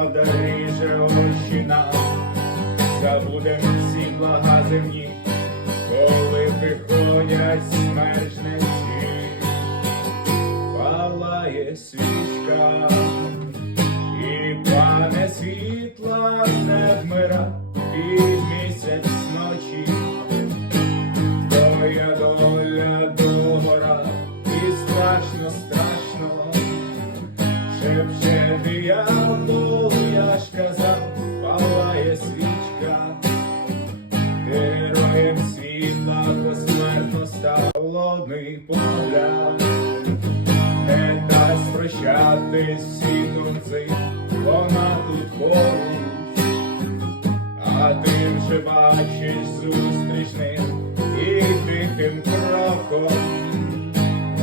правда ріже очі нам, забудем всі блага земні, коли виходять смерчниці, палає свічка і пане світла не вмира під місяць ночі, твоя доля догора і страшно страшно. Шепче диявол я ж казав, палає свічка, героєм світла посмертно став холодний погляд, не дасть прощатись всі турці, вона тут поруч. А ти вже бачиш зустрічним і тихим кроком.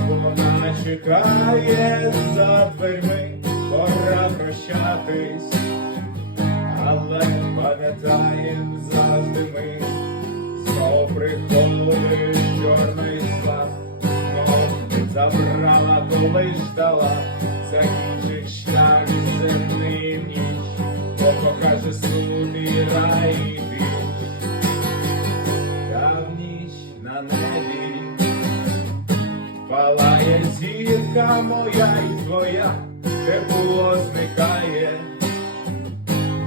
Вона чекає за дверми, пора прощатись, але пам'ятаєм завжди ми, знов приходиш чорний склад, знов забрала, коли ждала, закінчиш шлях земний ніч, бо покаже суд і рай і ніч на небі. Палає зірка моя і твоя, тепло зникає,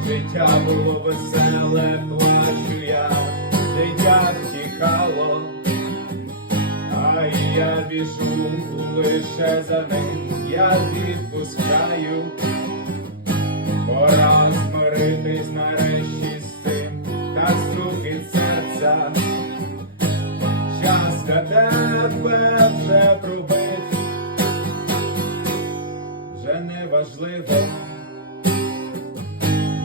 життя було веселе, плачу я, дитя втікало, а я біжу лише за ним, я відпускаю, пора змиритись нарешті з цим, та стукіт серця. Час для тебе вже пробив, важливо.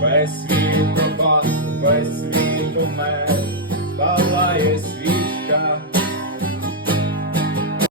Весь світ пропав, весь світ умер,